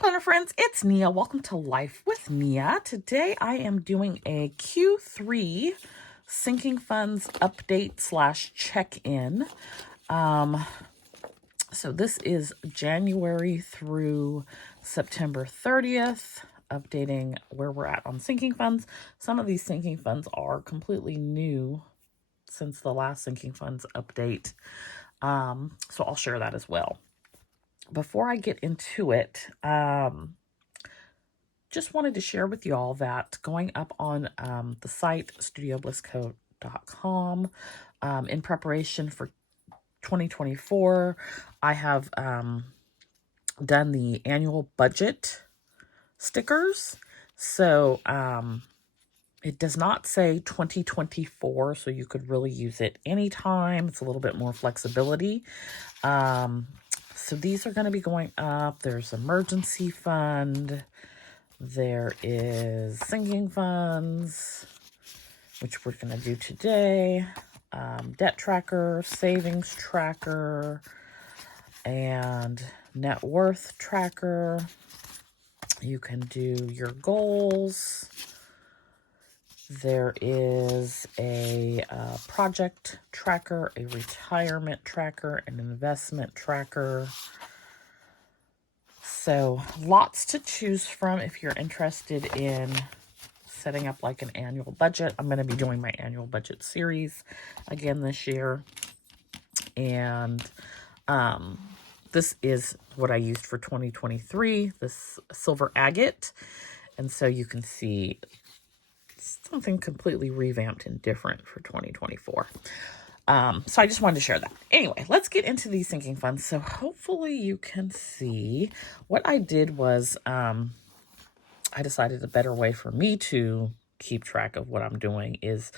planner friends, it's Nia. Welcome to Life with Nia. Today I am doing a Q3 sinking funds update / check-in. So this is January through September 30th, updating where we're at on sinking funds. Some of these sinking funds are completely new since the last sinking funds update. So I'll share that as well. Before I get into it, just wanted to share with y'all that going up on the site studioblissco.com in preparation for 2024, I have done the annual budget stickers. So it does not say 2024, so you could really use it anytime. It's a little bit more flexibility. So these are going to be going up. There's emergency fund. There is sinking funds, which we're going to do today. Debt tracker, savings tracker, and net worth tracker. You can do your goals. There is a project tracker, a retirement tracker, an investment tracker. So lots to choose from if you're interested in setting up like an annual budget. I'm going to be doing my annual budget series again this year. And this is what I used for 2023, this silver agate. And so you can see something completely revamped and different for 2024. So I just wanted to share that. Anyway, let's get into these sinking funds. So hopefully you can see what I did was I decided a better way for me to keep track of what I'm doing is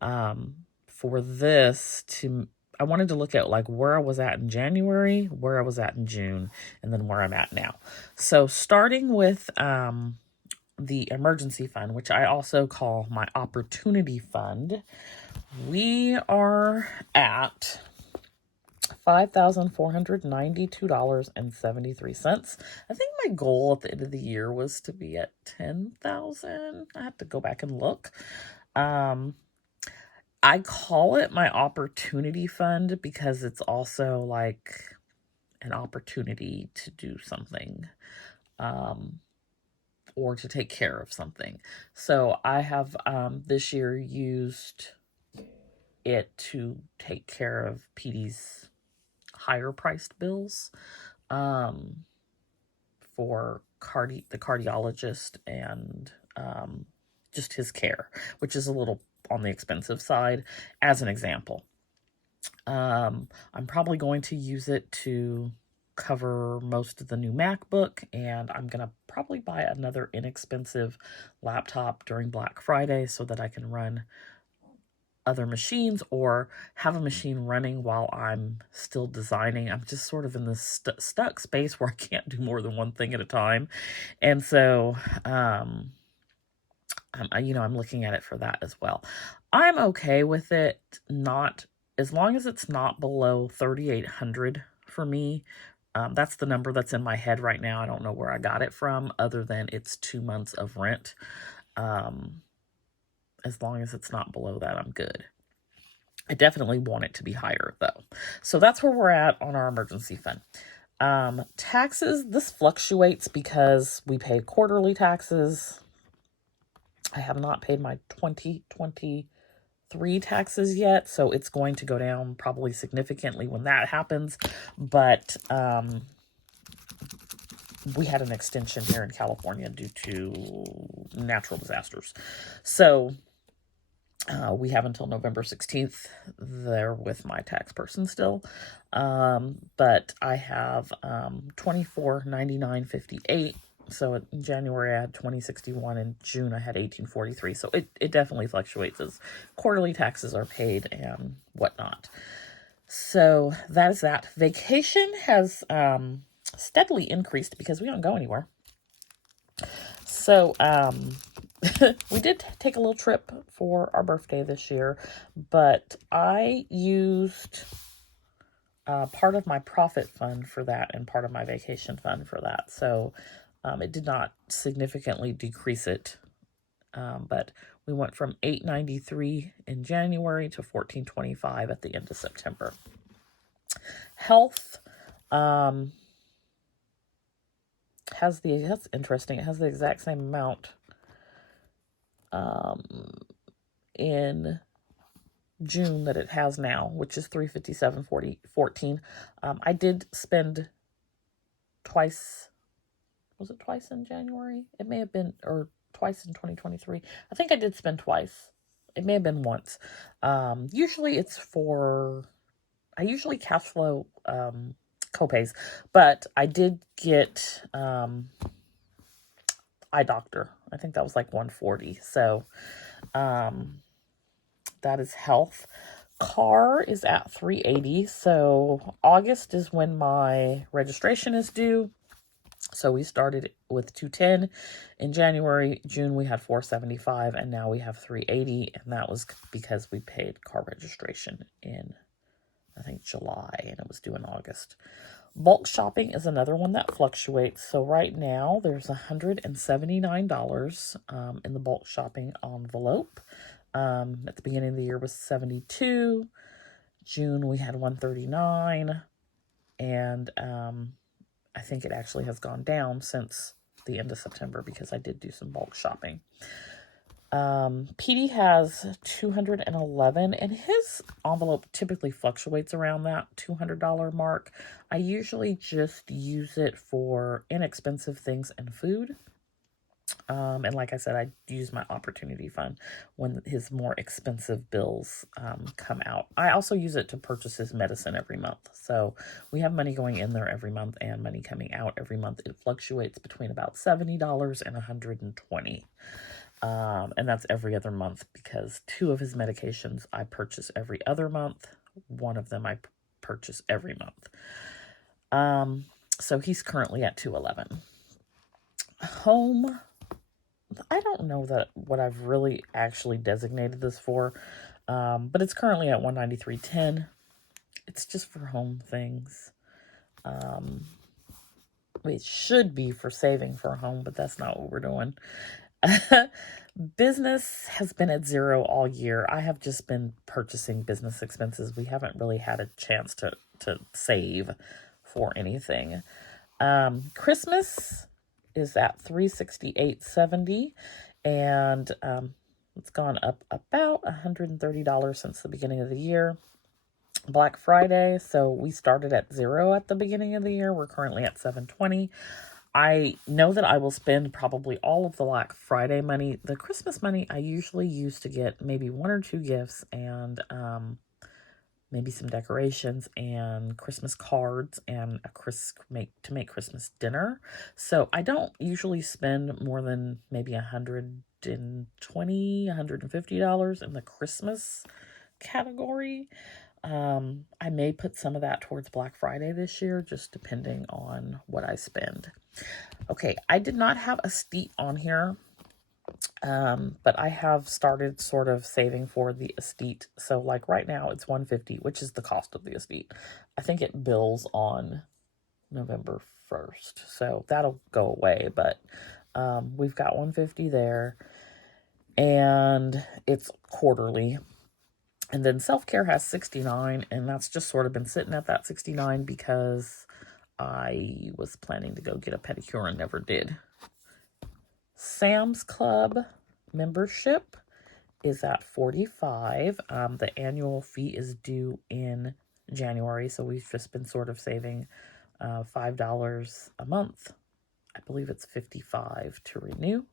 for this to, I wanted to look at like where I was at in January, where I was at in June, and then where I'm at now. So starting with the emergency fund, which I also call my opportunity fund, we are at $5,492.73. I think my goal at the end of the year was to be at 10,000. I have to go back and look. I call it my opportunity fund because it's also like an opportunity to do something, or to take care of something. So I have this year used it to take care of PD's higher priced bills for the cardiologist and just his care, which is a little on the expensive side, as an example. I'm probably going to use it to cover most of the new MacBook, and I'm going to probably buy another inexpensive laptop during Black Friday so that I can run other machines or have a machine running while I'm still designing. I'm just sort of in this stuck space where I can't do more than one thing at a time. And so, I'm looking at it for that as well. I'm okay with it not, as long as it's not below 3,800 for me. That's the number that's in my head right now. I don't know where I got it from other than it's 2 months of rent. As long as it's not below that, I'm good. I definitely want it to be higher though. So that's where we're at on our emergency fund. Taxes, this fluctuates because we pay quarterly taxes. I have not paid my 2023 taxes yet, so it's going to go down probably significantly when that happens. But we had an extension here in California due to natural disasters. So we have until November 16th. They're with my tax person still. But I have $24.99.58. So in January I had $20.61. In June I had $18.43. So it definitely fluctuates as quarterly taxes are paid and whatnot. So that is that. Vacation has steadily increased because we don't go anywhere. So we did take a little trip for our birthday this year, but I used part of my profit fund for that and part of my vacation fund for that. So It did not significantly decrease it, but we went from $8.93 in January to $14.25 at the end of September. Health that's interesting. It has the exact same amount in June that it has now, which is $357.14. I did spend twice. Was it twice in January? It may have been, or twice in 2023. I think I did spend twice. It may have been once. Usually it's for, I usually cash flow copays, but I did get eye doctor. I think that was like $140. So that is health. Car is at $380. So August is when my registration is due. So we started with $210 in January. June we had $475, and now we have $380, and that was because we paid car registration in, I think, July, and it was due in August. Bulk shopping is another one that fluctuates. So right now there's $179 in the bulk shopping envelope. At the beginning of the year was $72. June we had $139, and I think it actually has gone down since the end of September because I did do some bulk shopping. PD has $211, and his envelope typically fluctuates around that $200 mark. I usually just use it for inexpensive things and food. And like I said, I use my opportunity fund when his more expensive bills come out. I also use it to purchase his medicine every month. So we have money going in there every month and money coming out every month. It fluctuates between about $70 and $120. And that's every other month because 2 of his medications I purchase every other month. 1 of them I purchase every month. So he's currently at $211. Home, I don't know what I've really actually designated this for, but it's currently at $193.10. It's just for home things. It should be for saving for a home, but that's not what we're doing. Business has been at 0 all year. I have just been purchasing business expenses. We haven't really had a chance to save for anything. Christmas is at $368.70, and it's gone up about $130 since the beginning of the year. Black Friday, so we started at 0 at the beginning of the year. We're currently at $720. I know that I will spend probably all of the Black Friday money. The Christmas money I usually use to get maybe 1 or 2 gifts and maybe some decorations and Christmas cards and to make Christmas dinner. So I don't usually spend more than maybe $120, $150 in the Christmas category. I may put some of that towards Black Friday this year, just depending on what I spend. Okay, I did not have a estate on here, but I have started sort of saving for the estate. So like right now it's $150, which is the cost of the estate. I think it bills on November 1st, so that'll go away, but we've got $150 there, and it's quarterly. And then self-care has $69, and that's just sort of been sitting at that $69 because I was planning to go get a pedicure and never did. Sam's Club membership is at $45. The annual fee is due in January, so we've just been sort of saving $5 a month. I believe it's $55 to renew.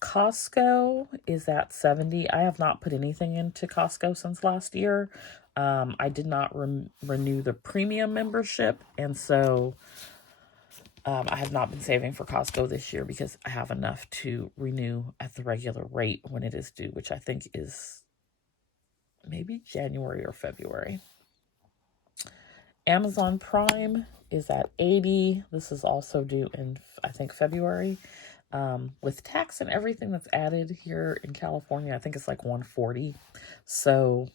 Costco is at $70. I have not put anything into Costco since last year. I did not renew the premium membership, and so I have not been saving for Costco this year because I have enough to renew at the regular rate when it is due, which I think is maybe January or February. Amazon Prime is at $80. This is also due in, I think, February. With tax and everything that's added here in California, I think it's like $140. So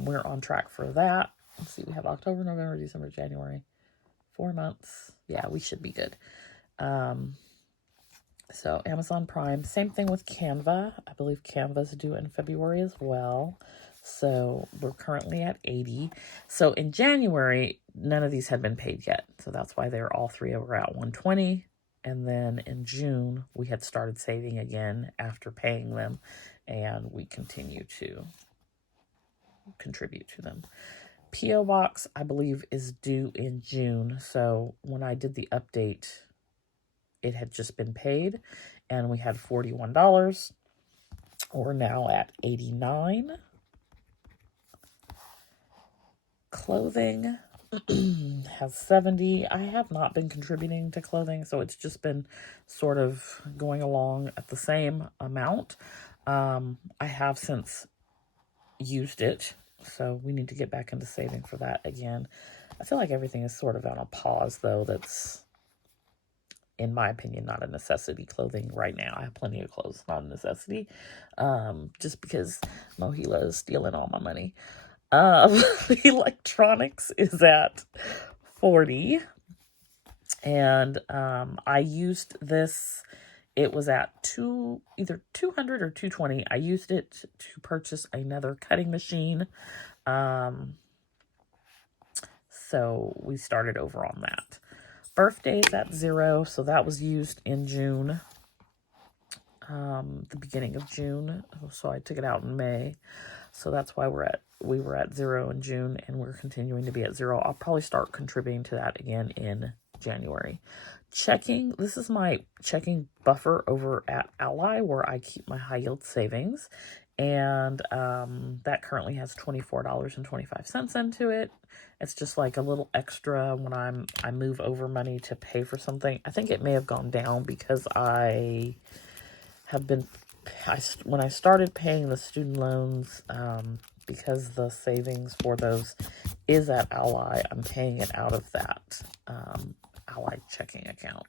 we're on track for that. Let's see, we have October, November, December, January. 4 months. Yeah, we should be good. So Amazon Prime, same thing with Canva. I believe Canva's due in February as well. So we're currently at 80. So in January, none of these had been paid yet. So that's why they're all three over at 120. And then in June, we had started saving again after paying them. And we continue to contribute to them. P.O. Box, I believe, is due in June. So when I did the update, it had just been paid, and we had $41. We're now at 89. Clothing has 70. I have not been contributing to clothing, so it's just been sort of going along at the same amount. I have since used it, so we need to get back into saving for that again. I feel like everything is sort of on a pause, though. That's, in my opinion, not a necessity. Clothing right now, I have plenty of clothes, not a necessity. Just because Mohila is stealing all my money. Electronics is at 40. And I used this. It was at either 200 or 220. I used it to purchase another cutting machine. So we started over on that. Birthdays at 0. So that was used in June. The beginning of June. So I took it out in May. So that's why we were at 0 in June, and we're continuing to be at 0. I'll probably start contributing to that again in January. Checking, this is my checking buffer over at Ally, where I keep my high yield savings, and that currently has $24.25 into it. It's just like a little extra when I move over money to pay for something. I think it may have gone down because I have been, when I started paying the student loans, because the savings for those is at Ally, I'm paying it out of that Ally checking account.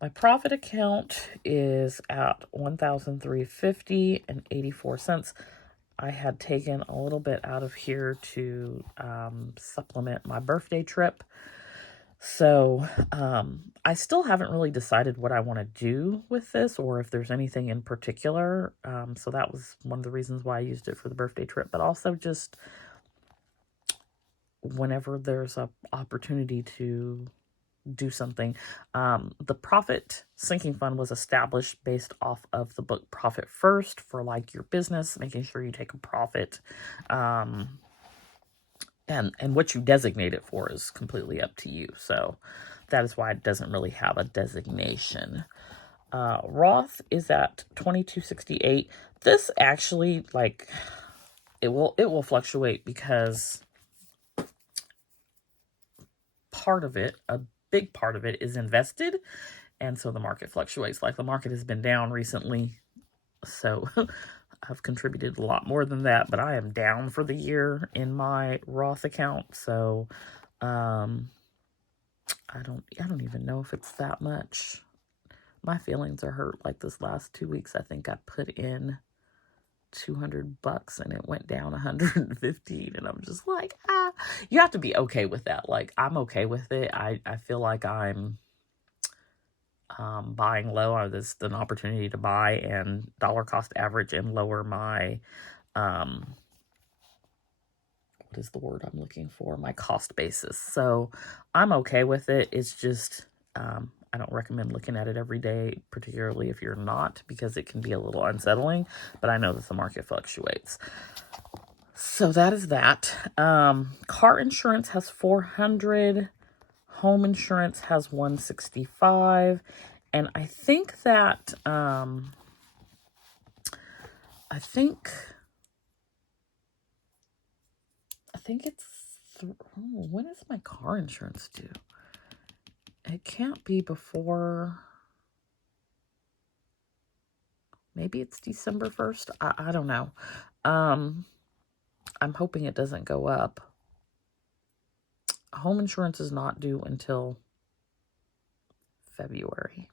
My profit account is at $1,350.84. I had taken a little bit out of here to supplement my birthday trip. So I still haven't really decided what I want to do with this, or if there's anything in particular. So that was one of the reasons why I used it for the birthday trip, but also just whenever there's an opportunity to do something. The profit sinking fund was established based off of the book Profit First for like your business, making sure you take a profit. And what you designate it for is completely up to you. So that is why it doesn't really have a designation. Roth is at $22.68. This actually, like, it will fluctuate because a big part of it is invested, and so the market fluctuates. Like, the market has been down recently, so I've contributed a lot more than that, but I am down for the year in my Roth account, so I don't even know if it's that much. My feelings are hurt. Like, this last 2 weeks, I think I put in $200 and it went down 115, and I'm just like, you have to be okay with that. Like, I'm okay with it. I feel like I'm buying low. There's an opportunity to buy and dollar cost average and lower my what is the word I'm looking for? My cost basis. So I'm okay with it. It's just I don't recommend looking at it every day, particularly if you're not, because it can be a little unsettling. But I know that the market fluctuates. So that is that. Car insurance has 400. Home insurance has 165. And I think that, I think it's, when is my car insurance due? It can't be before, maybe it's December 1st. I don't know. I'm hoping it doesn't go up. Home insurance is not due until February.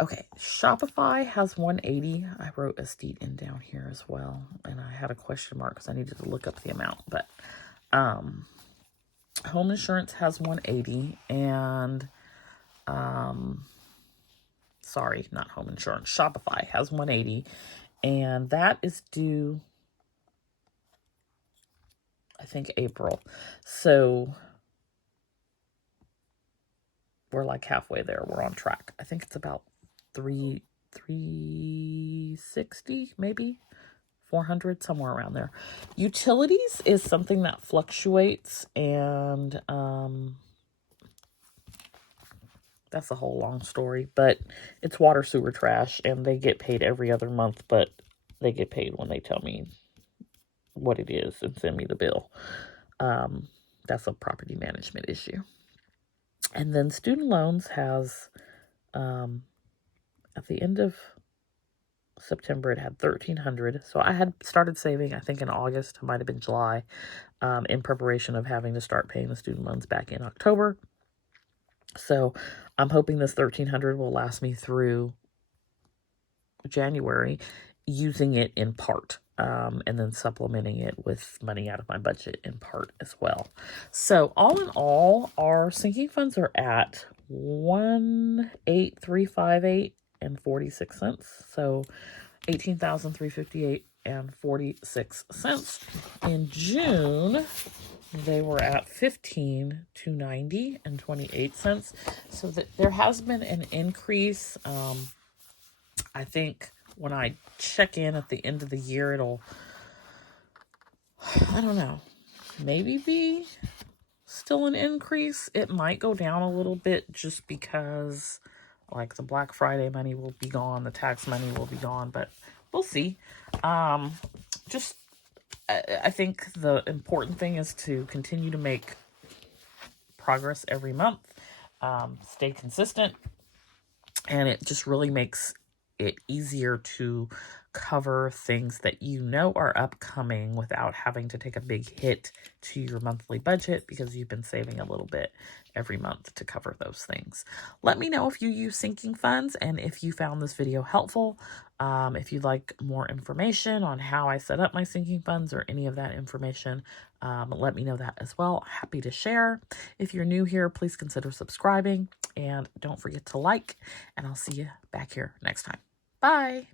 Okay, Shopify has 180. I wrote estate in down here as well, and I had a question mark because I needed to look up the amount, but Home insurance has 180, and sorry, not home insurance. Shopify has 180, and that is due, I think, April. So we're like halfway there. We're on track. I think it's about 360, maybe 400, somewhere around there. Utilities is something that fluctuates, and that's a whole long story, but it's water, sewer, trash, and they get paid every other month, but they get paid when they tell me what it is and send me the bill. That's a property management issue. And then student loans has, at the end of September, it had $1,300. So I had started saving, I think in August, it might have been July, in preparation of having to start paying the student loans back in October. So I'm hoping this $1,300 will last me through January, using it in part, and then supplementing it with money out of my budget in part as well. So all in all, our sinking funds are at 18358 and 46 cents. So 18,358 and 46 cents. In June, they were at 15,290 and 28 cents. So that there has been an increase. I think when I check in at the end of the year, it'll, I don't know, maybe be still an increase. It might go down a little bit just because, like, the Black Friday money will be gone, the tax money will be gone, but we'll see. I think the important thing is to continue to make progress every month, stay consistent, and it just really makes it easier to cover things that you know are upcoming without having to take a big hit to your monthly budget, because you've been saving a little bit every month to cover those things. Let me know if you use sinking funds and if you found this video helpful. If you'd like more information on how I set up my sinking funds or any of that information, let me know that as well. Happy to share. If you're new here, please consider subscribing, and don't forget to like, and I'll see you back here next time. Bye.